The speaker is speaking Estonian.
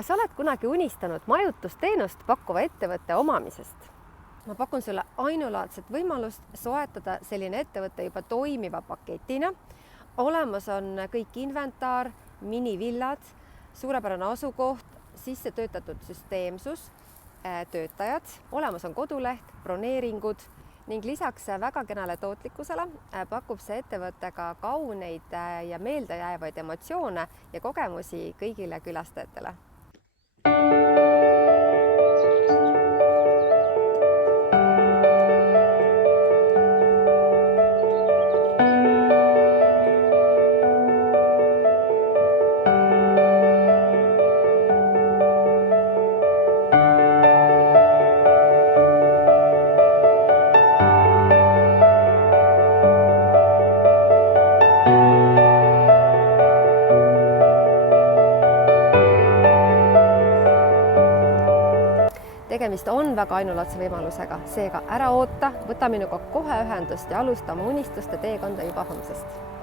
Kas sa oled kunagi unistanud majutusteenust pakkuva ettevõtte omamisest? Ma pakun sulle ainulaadset võimalust soetada selline ettevõte juba toimiva paketina. Olemas on kõik inventaar, minivillad, suurepärane asukoht, sisse töötatud süsteemsus, töötajad, olemas on koduleht, broneeringud ning lisaks väga kenale tootlikkusele pakub see ettevõte ka kauneid ja meeldejäävaid emotsioone ja kogemusi kõigile külastajatele. Tegemist on väga ainulaadse võimalusega, seega ära oota, võta minuga kohe ühendust ja alusta oma unistuste teekonda juba homsest.